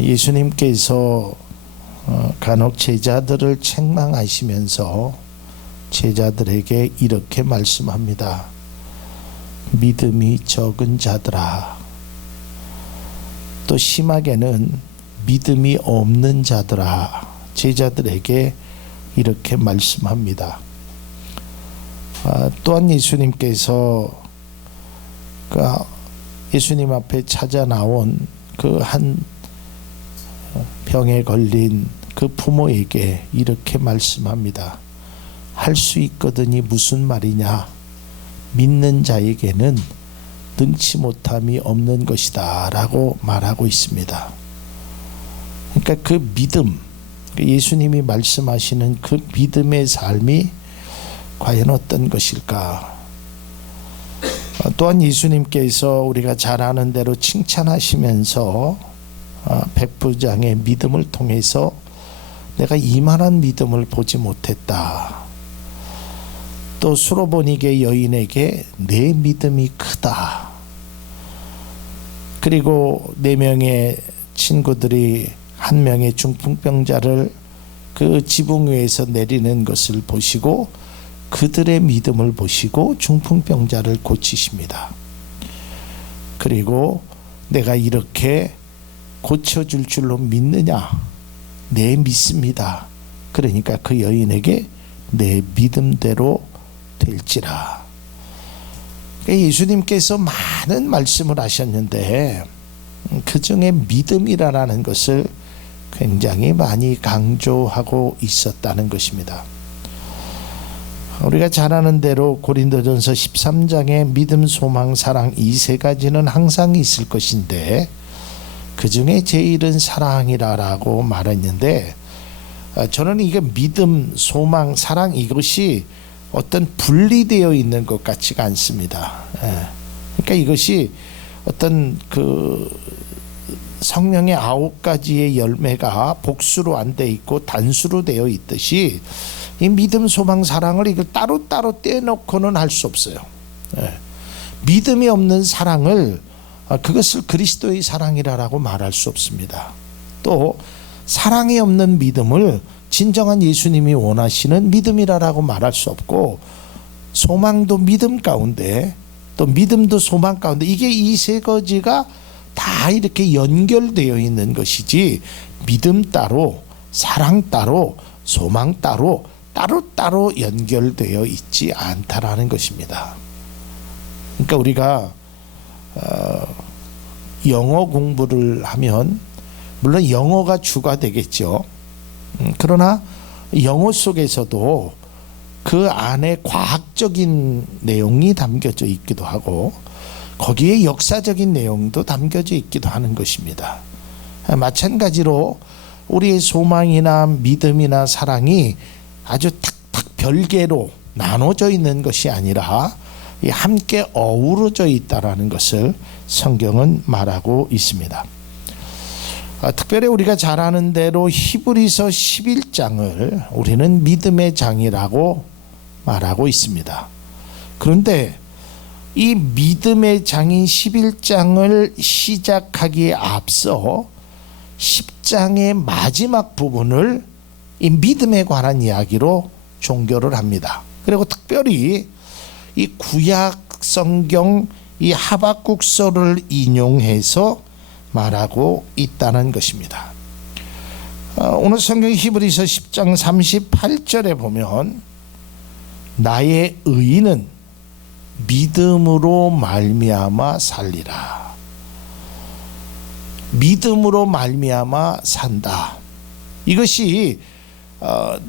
예수님께서 간혹 제자들을 책망하시면서 제자들에게 이렇게 말씀합니다. 믿음이 적은 자들아. 또 심하게는 믿음이 없는 자들아. 제자들에게 이렇게 말씀합니다. 또한 예수님께서 예수님 앞에 찾아 나온 그 한 병에 걸린 그 부모에게 이렇게 말씀합니다. 할 수 있거든이 무슨 말이냐? 믿는 자에게는 능치 못함이 없는 것이다 라고 말하고 있습니다. 그러니까 그 믿음, 예수님이 말씀하시는 그 믿음의 삶이 과연 어떤 것일까? 또한 예수님께서 우리가 잘 아는 대로 칭찬하시면서 백부장의 믿음을 통해서 내가 이만한 믿음을 보지 못했다. 또 수로보니게 여인에게 내 믿음이 크다. 그리고 4명의 친구들이 한 명의 중풍병자를 그 지붕 위에서 내리는 것을 보시고 그들의 믿음을 보시고 중풍병자를 고치십니다. 그리고 내가 이렇게 고쳐줄 줄로 믿느냐? 네, 믿습니다. 그러니까 그 여인에게 내 믿음대로 될지라. 예수님께서 많은 말씀을 하셨는데 그 중에 믿음이라는 것을 굉장히 많이 강조하고 있었다는 것입니다. 우리가 잘 아는 대로 고린도전서 13장에 믿음, 소망, 사랑 이 3가지는 항상 있을 것인데 그 중에 제일은 사랑이라고 말했는데 저는 이게 믿음, 소망, 사랑 이것이 어떤 분리되어 있는 것 같지가 않습니다. 그러니까 이것이 어떤 그 성령의 9가지의 열매가 복수로 안 돼 있고 단수로 되어 있듯이 이 믿음, 소망, 사랑을 이걸 따로따로 떼놓고는 할 수 없어요. 믿음이 없는 사랑을 그것을 그리스도의 사랑이라고 말할 수 없습니다. 또 사랑이 없는 믿음을 진정한 예수님이 원하시는 믿음이라고 말할 수 없고 소망도 믿음 가운데 또 믿음도 소망 가운데 이게 이 3가지가 다 이렇게 연결되어 있는 것이지 믿음 따로 사랑 따로 소망 따로 따로따로 연결되어 있지 않다라는 것입니다. 그러니까 우리가 영어 공부를 하면 물론 영어가 주가 되겠죠. 그러나 영어 속에서도 그 안에 과학적인 내용이 담겨져 있기도 하고 거기에 역사적인 내용도 담겨져 있기도 하는 것입니다. 마찬가지로 우리의 소망이나 믿음이나 사랑이 아주 탁탁 별개로 나눠져 있는 것이 아니라 함께 어우러져 있다라는 것을 성경은 말하고 있습니다. 특별히 우리가 잘 아는 대로 히브리서 11장을 우리는 믿음의 장이라고 말하고 있습니다. 그런데 이 믿음의 장인 11장을 시작하기에 앞서 10장의 마지막 부분을 이 믿음에 관한 이야기로 종교를 합니다. 그리고 특별히 이 구약 성경 이 하박국서를 인용해서 말하고 있다는 것입니다. 오늘 성경 히브리서 10장 38절에 보면 나의 의인은 믿음으로 말미암아 살리라. 믿음으로 말미암아 산다. 이것이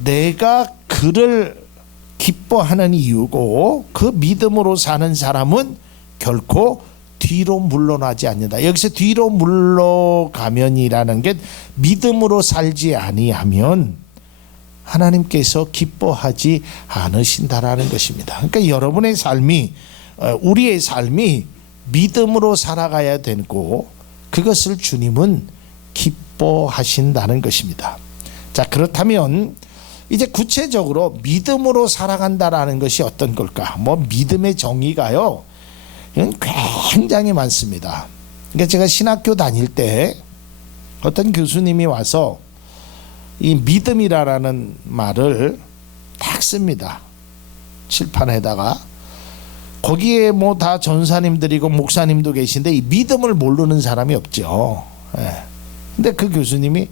내가 그를 기뻐하는 이유고 그 믿음으로 사는 사람은 결코 뒤로 물러나지 않는다. 여기서 뒤로 물러가면이라는 게 믿음으로 살지 아니하면 하나님께서 기뻐하지 않으신다라는 것입니다. 그러니까 여러분의 삶이 우리의 삶이 믿음으로 살아가야 되고 그것을 주님은 기뻐하신다는 것입니다. 자, 그렇다면 이제 구체적으로 믿음으로 살아간다라는 것이 어떤 걸까? 믿음의 정의가요, 이건 굉장히 많습니다. 그러니까 제가 신학교 다닐 때 어떤 교수님이 와서 이 믿음이라는 말을 딱 씁니다. 칠판에다가. 거기에 뭐 다 전사님들이고 목사님도 계신데 이 믿음을 모르는 사람이 없죠. 예. 근데 그 교수님이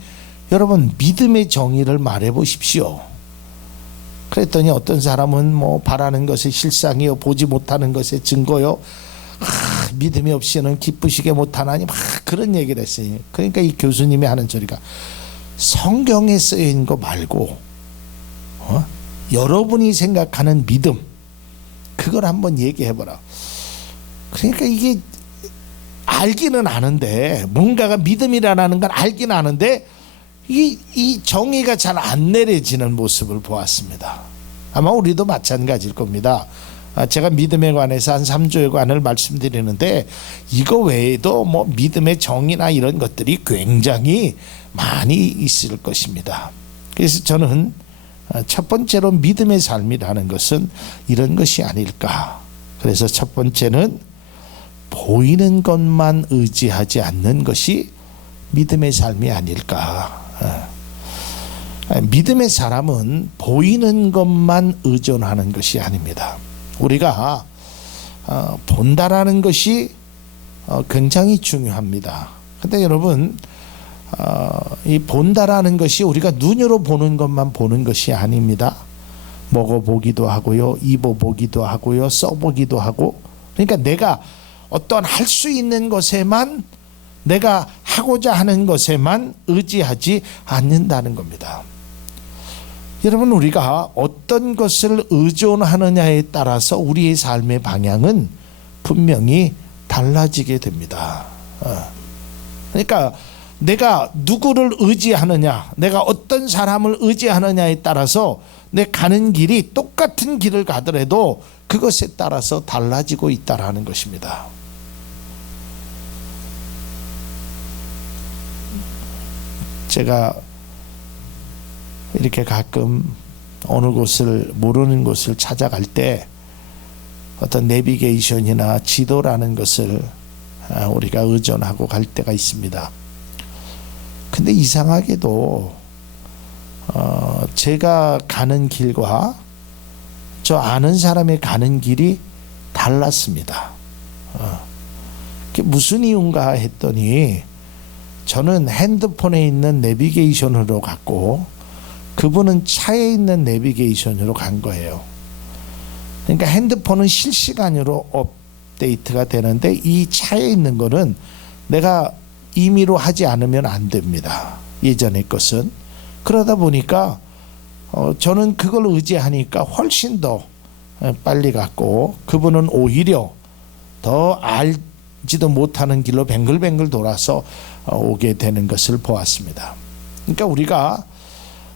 여러분 믿음의 정의를 말해 보십시오. 그랬더니 어떤 사람은 뭐 바라는 것의 실상이요 보지 못하는 것의 증거요. 믿음이 없이는 기쁘시게 못하나니 막 그런 얘기를 했어요. 그러니까 이 교수님이 하는 소리가 성경에 쓰여 있는 거 말고 여러분이 생각하는 믿음 그걸 한번 얘기해보라. 그러니까 이게 알기는 아는데 뭔가가 믿음이라는 걸 알기는 아는데 이 정의가 잘 안 내려지는 모습을 보았습니다. 아마 우리도 마찬가지일 겁니다. 제가 믿음에 관해서 한 3조여관을 말씀드리는데 이거 외에도 뭐 믿음의 정의나 이런 것들이 굉장히 많이 있을 것입니다. 그래서 저는 첫 번째로 믿음의 삶이라는 것은 이런 것이 아닐까. 그래서 첫 번째는 보이는 것만 의지하지 않는 것이 믿음의 삶이 아닐까. 믿음의 사람은 보이는 것만 의존하는 것이 아닙니다. 우리가 본다라는 것이 굉장히 중요합니다. 근데 여러분 이 본다라는 것이 우리가 눈으로 보는 것만 보는 것이 아닙니다. 먹어보기도 하고요, 입어보기도 하고요, 써보기도 하고. 그러니까 내가 어떤 할 수 있는 것에만, 내가 하고자 하는 것에만 의지하지 않는다는 겁니다. 여러분, 우리가 어떤 것을 의존하느냐에 따라서 우리의 삶의 방향은 분명히 달라지게 됩니다. 그러니까 내가 누구를 의지하느냐, 내가 어떤 사람을 의지하느냐에 따라서 내 가는 길이 똑같은 길을 가더라도 그것에 따라서 달라지고 있다는 것입니다. 제가 이렇게 가끔 어느 곳을 모르는 곳을 찾아갈 때 어떤 내비게이션이나 지도라는 것을 우리가 의존하고 갈 때가 있습니다. 근데 이상하게도 제가 가는 길과 저 아는 사람의 가는 길이 달랐습니다. 그게 무슨 이유인가 했더니 저는 핸드폰에 있는 내비게이션으로 갔고 그분은 차에 있는 내비게이션으로 간 거예요. 그러니까 핸드폰은 실시간으로 업데이트가 되는데 이 차에 있는 거는 내가 임의로 하지 않으면 안 됩니다. 예전의 것은. 그러다 보니까 저는 그걸 의지하니까 훨씬 더 빨리 갔고 그분은 오히려 더 알지도 못하는 길로 뱅글뱅글 돌아서 오게 되는 것을 보았습니다. 그러니까 우리가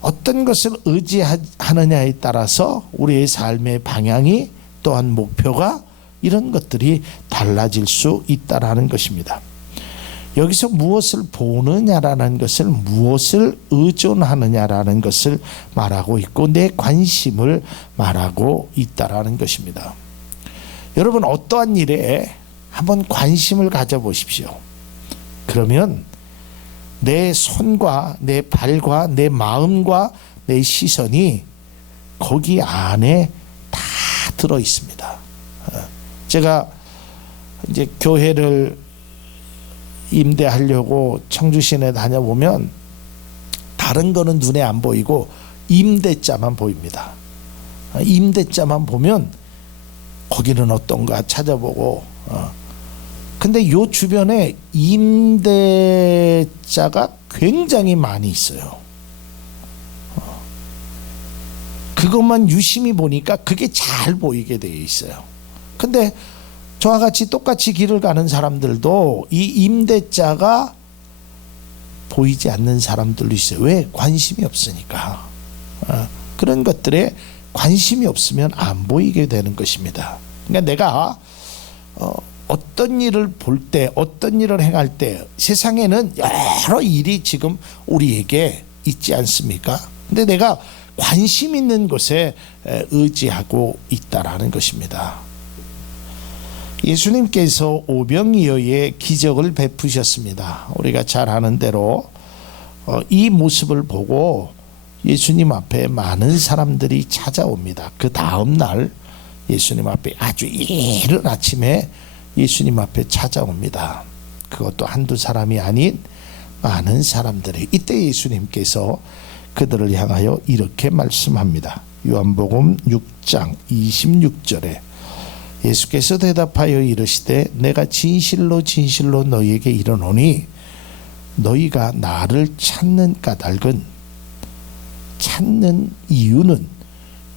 어떤 것을 의지하느냐에 따라서 우리의 삶의 방향이 또한 목표가 이런 것들이 달라질 수 있다는 것입니다. 여기서 무엇을 보느냐라는 것을 무엇을 의존하느냐라는 것을 말하고 있고 내 관심을 말하고 있다라는 것입니다. 여러분 어떠한 일에 한번 관심을 가져보십시오. 그러면 내 손과 내 발과 내 마음과 내 시선이 거기 안에 다 들어 있습니다. 제가 이제 교회를 임대하려고 청주시내 다녀보면 다른 거는 눈에 안 보이고 임대자만 보입니다. 임대자만 보면 거기는 어떤가 찾아보고 근데 요 주변에 임대자가 굉장히 많이 있어요. 그것만 유심히 보니까 그게 잘 보이게 되어 있어요. 근데 저와 같이 똑같이 길을 가는 사람들도 이 임대자가 보이지 않는 사람들도 있어요. 왜? 관심이 없으니까. 그런 것들에 관심이 없으면 안 보이게 되는 것입니다. 그러니까 내가 어떤 일을 볼 때, 어떤 일을 행할 때 세상에는 여러 일이 지금 우리에게 있지 않습니까? 근데 내가 관심 있는 것에 의지하고 있다라는 것입니다. 예수님께서 오병이어의 기적을 베푸셨습니다. 우리가 잘 아는 대로 이 모습을 보고 예수님 앞에 많은 사람들이 찾아옵니다. 그 다음 날 예수님 앞에 아주 이른 아침에 예수님 앞에 찾아옵니다. 그것도 한두 사람이 아닌 많은 사람들이. 이때 예수님께서 그들을 향하여 이렇게 말씀합니다. 요한복음 6장 26절에 예수께서 대답하여 이르시되 내가 진실로 진실로 너희에게 이르노니 너희가 나를 찾는 까닭은, 찾는 이유는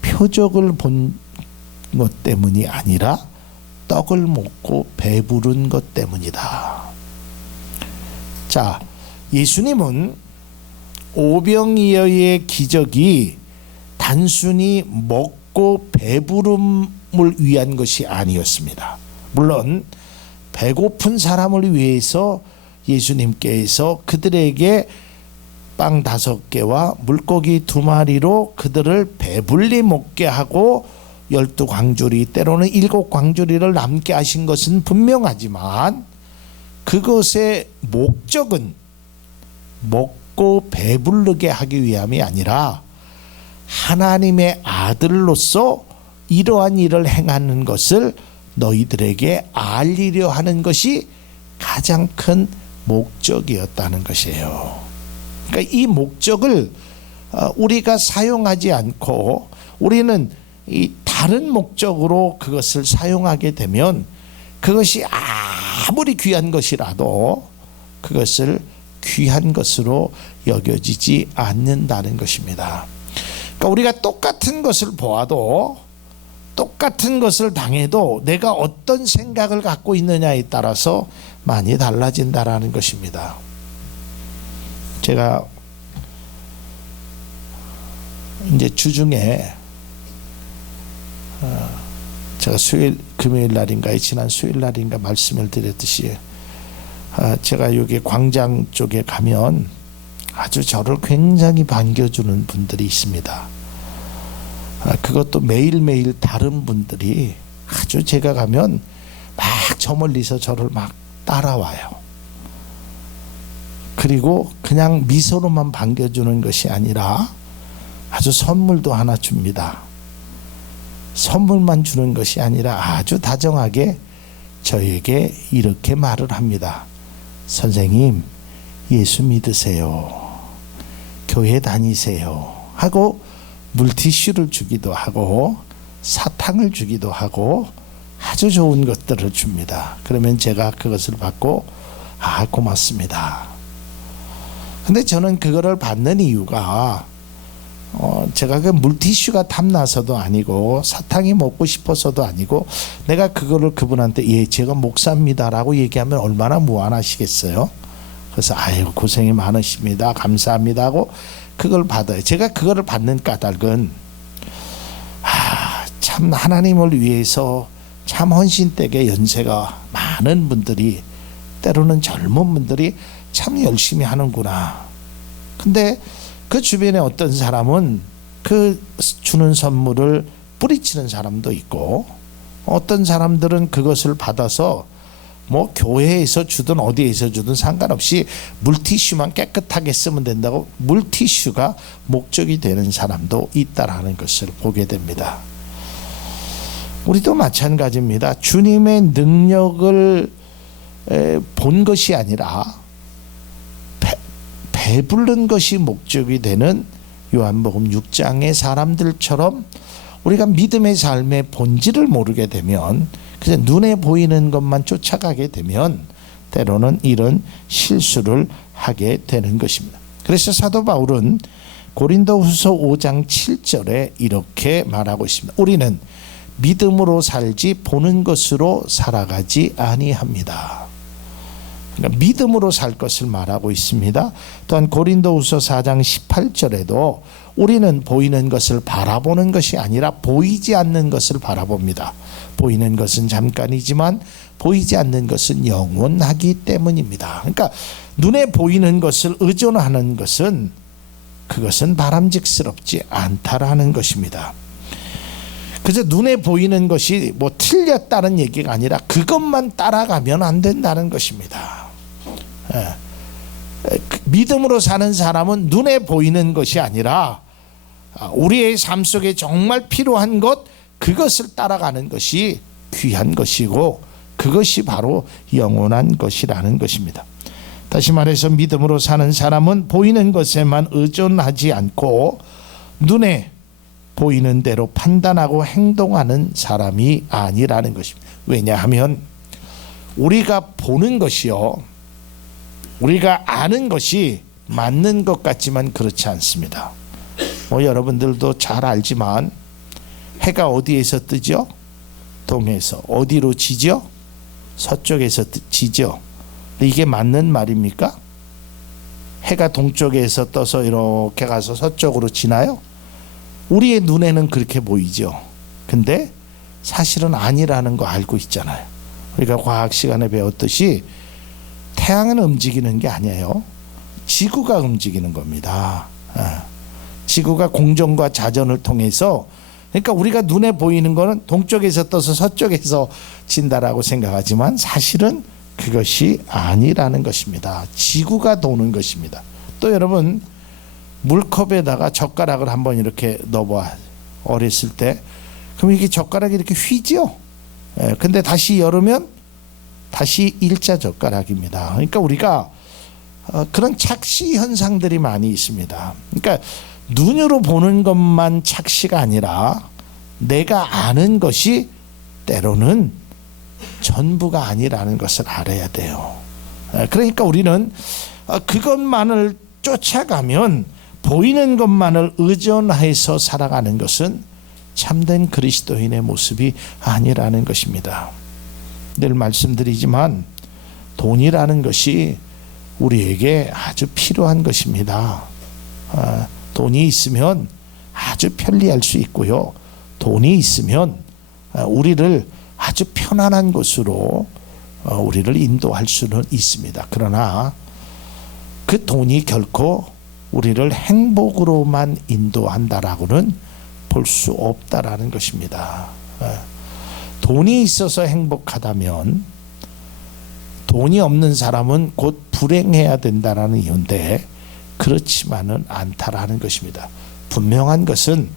표적을 본 것 때문이 아니라 떡을 먹고 배부른 것 때문이다. 자, 예수님은 오병이어의 기적이 단순히 먹고 배부름을 위한 것이 아니었습니다. 물론 배고픈 사람을 위해서 예수님께서 그들에게 빵 5개와 물고기 2마리로 그들을 배불리 먹게 하고 12광주리 때로는 7광주리를 남게 하신 것은 분명하지만 그것의 목적은 먹고 배부르게 하기 위함이 아니라 하나님의 아들로서 이러한 일을 행하는 것을 너희들에게 알리려 하는 것이 가장 큰 목적이었다는 것이에요. 그러니까 이 목적을 우리가 사용하지 않고 우리는 이 다른 목적으로 그것을 사용하게 되면 그것이 아무리 귀한 것이라도 그것을 귀한 것으로 여겨지지 않는다는 것입니다. 그러니까 우리가 똑같은 것을 보아도, 똑같은 것을 당해도 내가 어떤 생각을 갖고 있느냐에 따라서 많이 달라진다라는 것입니다. 제가 이제 주중에 제가 금요일 날인가에 지난 수요일 날인가 말씀을 드렸듯이 제가 여기 광장 쪽에 가면 아주 저를 굉장히 반겨주는 분들이 있습니다. 그것도 매일매일 다른 분들이 아주 제가 가면 막 저 멀리서 저를 막 따라와요. 그리고 그냥 미소로만 반겨주는 것이 아니라 아주 선물도 하나 줍니다. 선물만 주는 것이 아니라 아주 다정하게 저에게 이렇게 말을 합니다. 선생님, 예수 믿으세요. 교회 다니세요. 하고 물티슈를 주기도 하고 사탕을 주기도 하고 아주 좋은 것들을 줍니다. 그러면 제가 그것을 받고 고맙습니다. 근데 저는 그거를 받는 이유가 제가 그 물티슈가 탐나서도 아니고 사탕이 먹고 싶어서도 아니고 내가 그거를 그분한테 예 제가 목사입니다라고 얘기하면 얼마나 무안하시겠어요. 그래서 아유 고생이 많으십니다. 감사합니다 하고 그걸 받아요. 제가 그거를 받는 까닭은 참 하나님을 위해서 참 헌신되게 연세가 많은 분들이 때로는 젊은 분들이 참 열심히 하는구나. 근데 그 주변에 어떤 사람은 그 주는 선물을 뿌리치는 사람도 있고 어떤 사람들은 그것을 받아서 뭐 교회에서 주든 어디에서 주든 상관없이 물티슈만 깨끗하게 쓰면 된다고 물티슈가 목적이 되는 사람도 있다라는 것을 보게 됩니다. 우리도 마찬가지입니다. 주님의 능력을 본 것이 아니라 배부른 것이 목적이 되는 요한복음 6장의 사람들처럼 우리가 믿음의 삶의 본질을 모르게 되면 그냥 눈에 보이는 것만 쫓아가게 되면 때로는 이런 실수를 하게 되는 것입니다. 그래서 사도 바울은 고린도후서 5장 7절에 이렇게 말하고 있습니다. 우리는 믿음으로 살지 보는 것으로 살아가지 아니합니다. 그러니까 믿음으로 살 것을 말하고 있습니다. 또한 고린도후서 4장 18절에도 우리는 보이는 것을 바라보는 것이 아니라 보이지 않는 것을 바라봅니다. 보이는 것은 잠깐이지만 보이지 않는 것은 영원하기 때문입니다. 그러니까 눈에 보이는 것을 의존하는 것은 그것은 바람직스럽지 않다라는 것입니다. 그래서 눈에 보이는 것이 뭐 틀렸다는 얘기가 아니라 그것만 따라가면 안 된다는 것입니다. 믿음으로 사는 사람은 눈에 보이는 것이 아니라 우리의 삶 속에 정말 필요한 것, 그것을 따라가는 것이 귀한 것이고 그것이 바로 영원한 것이라는 것입니다. 다시 말해서 믿음으로 사는 사람은 보이는 것에만 의존하지 않고 눈에 보이는 대로 판단하고 행동하는 사람이 아니라는 것입니다. 왜냐하면 우리가 보는 것이요, 우리가 아는 것이 맞는 것 같지만 그렇지 않습니다. 여러분들도 잘 알지만 해가 어디에서 뜨죠? 동에서. 어디로 지죠? 서쪽에서 지죠. 근데 이게 맞는 말입니까? 해가 동쪽에서 떠서 이렇게 가서 서쪽으로 지나요? 우리의 눈에는 그렇게 보이죠. 근데 사실은 아니라는 거 알고 있잖아요. 우리가 과학 시간에 배웠듯이 태양은 움직이는 게 아니에요. 지구가 움직이는 겁니다. 지구가 공전과 자전을 통해서, 그러니까 우리가 눈에 보이는 거는 동쪽에서 떠서 서쪽에서 진다라고 생각하지만 사실은 그것이 아니라는 것입니다. 지구가 도는 것입니다. 또 여러분, 물컵에다가 젓가락을 한번 이렇게 넣어봐. 어렸을 때. 그럼 이게 젓가락이 이렇게 휘죠. 근데 다시 열으면 다시 일자 젓가락입니다. 그러니까 우리가 그런 착시 현상들이 많이 있습니다. 그러니까 눈으로 보는 것만 착시가 아니라 내가 아는 것이 때로는 전부가 아니라는 것을 알아야 돼요. 그러니까 우리는 그것만을 쫓아가면, 보이는 것만을 의존해서 살아가는 것은 참된 그리스도인의 모습이 아니라는 것입니다. 늘 말씀드리지만 돈이라는 것이 우리에게 아주 필요한 것입니다. 돈이 있으면 아주 편리할 수 있고요. 돈이 있으면 우리를 아주 편안한 곳으로 우리를 인도할 수는 있습니다. 그러나 그 돈이 결코 우리를 행복으로만 인도한다라고는 볼 수 없다라는 것입니다. 돈이 있어서 행복하다면 돈이 없는 사람은 곧 불행해야 된다라는 이유인데 그렇지만은 않다라는 것입니다. 분명한 것은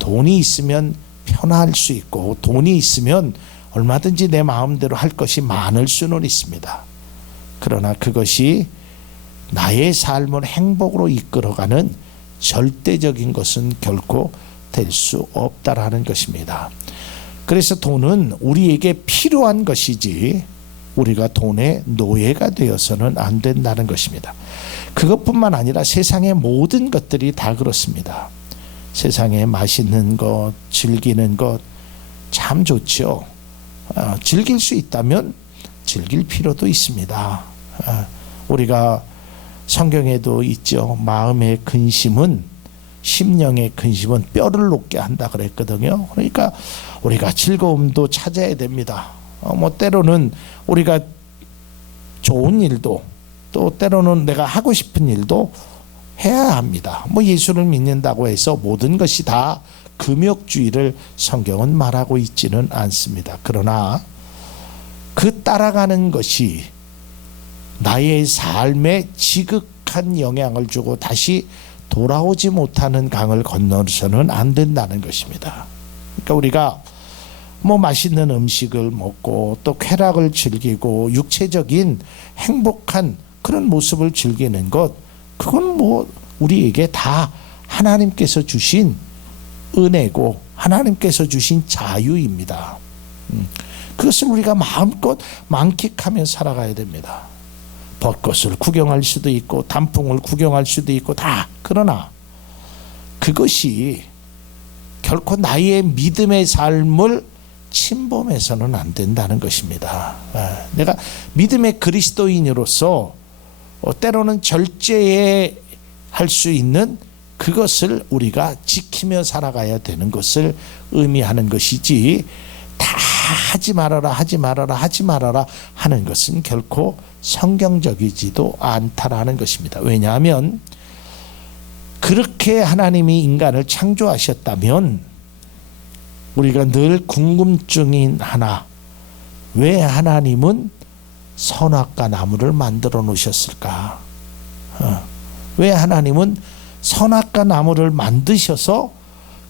돈이 있으면 편할 수 있고 돈이 있으면 얼마든지 내 마음대로 할 것이 많을 수는 있습니다. 그러나 그것이 나의 삶을 행복으로 이끌어가는 절대적인 것은 결코 될 수 없다라는 것입니다. 그래서 돈은 우리에게 필요한 것이지 우리가 돈의 노예가 되어서는 안 된다는 것입니다. 그것뿐만 아니라 세상의 모든 것들이 다 그렇습니다. 세상에 맛있는 것, 즐기는 것 참 좋죠. 즐길 수 있다면 즐길 필요도 있습니다. 우리가 성경에도 있죠. 마음의 근심은, 심령의 근심은 뼈를 녹게 한다 그랬거든요. 그러니까 우리가 즐거움도 찾아야 됩니다. 때로는 우리가 좋은 일도, 또 때로는 내가 하고 싶은 일도 해야 합니다. 예수를 믿는다고 해서 모든 것이 다 금욕주의를 성경은 말하고 있지는 않습니다. 그러나 그 따라가는 것이 나의 삶에 지극한 영향을 주고 다시 돌아오지 못하는 강을 건너서는 안 된다는 것입니다. 그러니까 우리가 맛있는 음식을 먹고 또 쾌락을 즐기고 육체적인 행복한 그런 모습을 즐기는 것, 그건 우리에게 다 하나님께서 주신 은혜고 하나님께서 주신 자유입니다. 그것을 우리가 마음껏 만끽하며 살아가야 됩니다. 벚꽃을 구경할 수도 있고 단풍을 구경할 수도 있고 다. 그러나 그것이 결코 나의 믿음의 삶을 침범해서는 안 된다는 것입니다. 내가 믿음의 그리스도인으로서 때로는 절제해 할 수 있는 그것을 우리가 지키며 살아가야 되는 것을 의미하는 것이지, 다 하지 말아라 하지 말아라 하지 말아라 하는 것은 결코 성경적이지도 않다라는 것입니다. 왜냐하면 그렇게 하나님이 인간을 창조하셨다면 우리가 늘 궁금증인 하나, 왜 하나님은 선악과 나무를 만들어 놓으셨을까? 왜 하나님은 선악과 나무를 만드셔서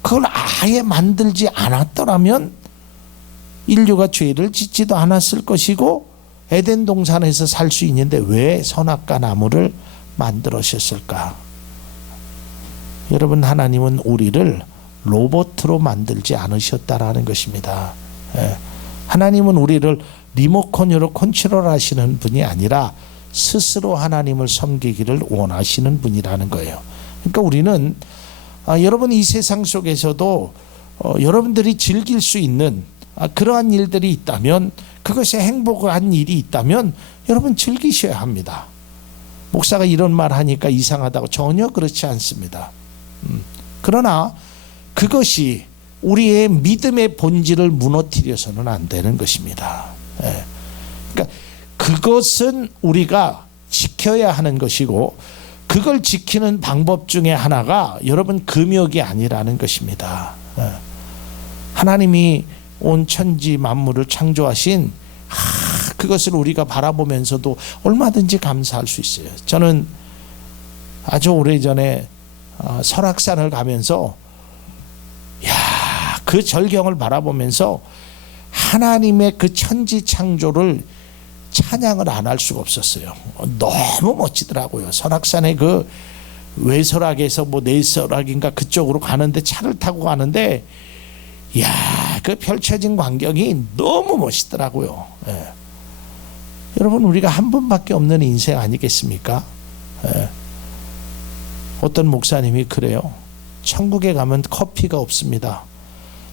그걸 아예 만들지 않았더라면 인류가 죄를 짓지도 않았을 것이고 에덴 동산에서 살 수 있는데 왜 선악과 나무를 만들으셨을까? 여러분, 하나님은 우리를 로봇으로 만들지 않으셨다라는 것입니다. 하나님은 우리를 리모컨으로 컨트롤하시는 분이 아니라 스스로 하나님을 섬기기를 원하시는 분이라는 거예요. 그러니까 우리는 여러분, 이 세상 속에서도 여러분들이 즐길 수 있는 그러한 일들이 있다면, 그것이 행복한 일이 있다면 여러분 즐기셔야 합니다. 목사가 이런 말 하니까 이상하다고, 전혀 그렇지 않습니다. 그러나 그것이 우리의 믿음의 본질을 무너뜨려서는 안 되는 것입니다. 그러니까 그것은 우리가 지켜야 하는 것이고, 그걸 지키는 방법 중에 하나가 여러분 금욕이 아니라는 것입니다. 하나님이 온 천지 만물을 창조하신 그것을 우리가 바라보면서도 얼마든지 감사할 수 있어요. 저는 아주 오래전에 설악산을 가면서 그 절경을 바라보면서 하나님의 그 천지 창조를 찬양을 안 할 수가 없었어요. 너무 멋지더라고요. 설악산의 그 외설악에서 내설악인가 그쪽으로 가는데, 차를 타고 가는데 그 펼쳐진 광경이 너무 멋있더라고요. 여러분, 우리가 한 번밖에 없는 인생 아니겠습니까? 어떤 목사님이 그래요. 천국에 가면 커피가 없습니다.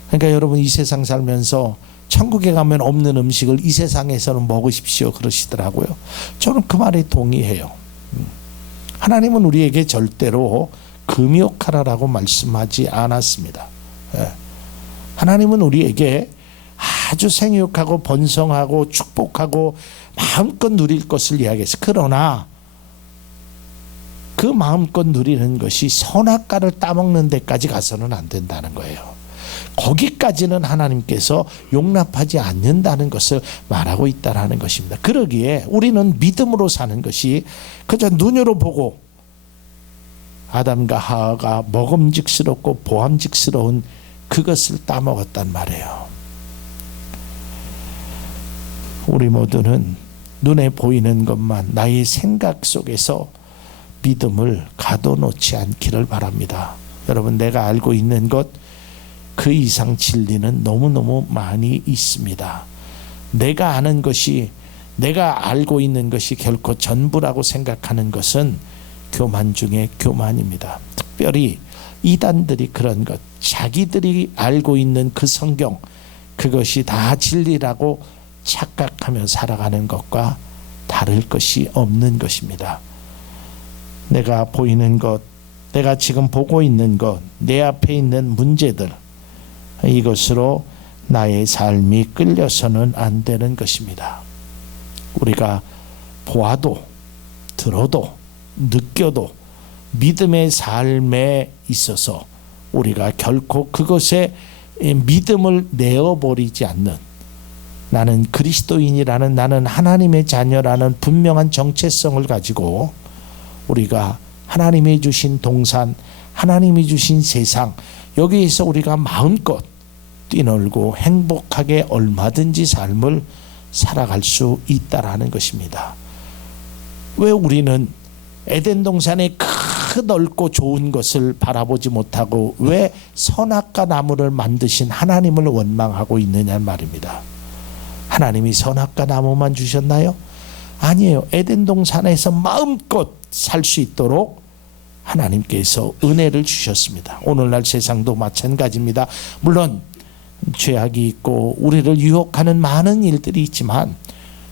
그러니까 여러분, 이 세상 살면서 천국에 가면 없는 음식을 이 세상에서는 먹으십시오 그러시더라고요. 저는 그 말에 동의해요. 하나님은 우리에게 절대로 금욕하라라고 말씀하지 않았습니다. 하나님은 우리에게 아주 생육하고 번성하고 축복하고 마음껏 누릴 것을 이야기했어요. 그러나 그 마음껏 누리는 것이 선악과를 따먹는 데까지 가서는 안 된다는 거예요. 거기까지는 하나님께서 용납하지 않는다는 것을 말하고 있다는 것입니다. 그러기에 우리는 믿음으로 사는 것이 그저 눈으로 보고 아담과 하와가 먹음직스럽고 보암직스러운 그것을 따먹었단 말이에요. 우리 모두는 눈에 보이는 것만, 나의 생각 속에서 믿음을 가둬놓지 않기를 바랍니다. 여러분, 내가 알고 있는 것 그 이상 진리는 너무너무 많이 있습니다. 내가 아는 것이, 내가 알고 있는 것이 결코 전부라고 생각하는 것은 교만 중에 교만입니다. 특별히 이단들이 그런 것, 자기들이 알고 있는 그 성경, 그것이 다 진리라고 착각하며 살아가는 것과 다를 것이 없는 것입니다. 내가 보이는 것, 내가 지금 보고 있는 것, 내 앞에 있는 문제들, 이것으로 나의 삶이 끌려서는 안 되는 것입니다. 우리가 보아도 들어도 느껴도 믿음의 삶에 있어서 우리가 결코 그것에 믿음을 내어버리지 않는, 나는 그리스도인이라는, 나는 하나님의 자녀라는 분명한 정체성을 가지고 우리가 하나님이 주신 동산, 하나님이 주신 세상, 여기에서 우리가 마음껏 뛰놀고 행복하게 얼마든지 삶을 살아갈 수 있다라는 것입니다. 왜 우리는 에덴 동산의 그 넓고 좋은 것을 바라보지 못하고 왜 선악과 나무를 만드신 하나님을 원망하고 있느냐 말입니다. 하나님이 선악과 나무만 주셨나요? 아니에요. 에덴 동산에서 마음껏 살 수 있도록 하나님께서 은혜를 주셨습니다. 오늘날 세상도 마찬가지입니다. 물론 죄악이 있고 우리를 유혹하는 많은 일들이 있지만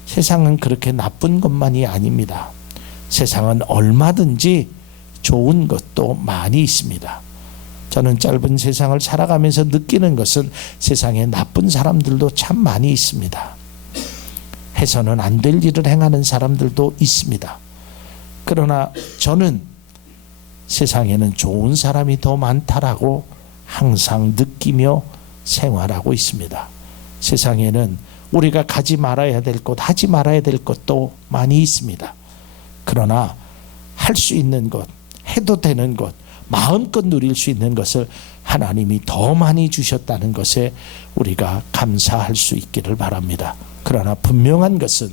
세상은 그렇게 나쁜 것만이 아닙니다. 세상은 얼마든지 좋은 것도 많이 있습니다. 저는 짧은 세상을 살아가면서 느끼는 것은 세상에 나쁜 사람들도 참 많이 있습니다. 해서는 안 될 일을 행하는 사람들도 있습니다. 그러나 저는 세상에는 좋은 사람이 더 많다라고 항상 느끼며 생활하고 있습니다. 세상에는 우리가 가지 말아야 될 것, 하지 말아야 될 것도 많이 있습니다. 그러나 할 수 있는 것, 해도 되는 것, 마음껏 누릴 수 있는 것을 하나님이 더 많이 주셨다는 것에 우리가 감사할 수 있기를 바랍니다. 그러나 분명한 것은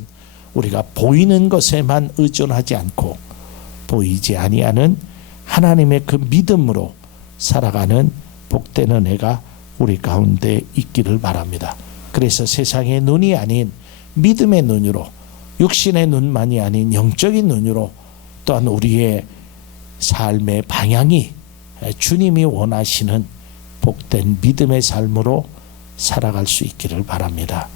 우리가 보이는 것에만 의존하지 않고 보이지 아니하는 하나님의 그 믿음으로 살아가는 복된 은혜가 우리 가운데 있기를 바랍니다. 그래서 세상의 눈이 아닌 믿음의 눈으로, 육신의 눈만이 아닌 영적인 눈으로 또한 우리의 삶의 방향이 주님이 원하시는 복된 믿음의 삶으로 살아갈 수 있기를 바랍니다.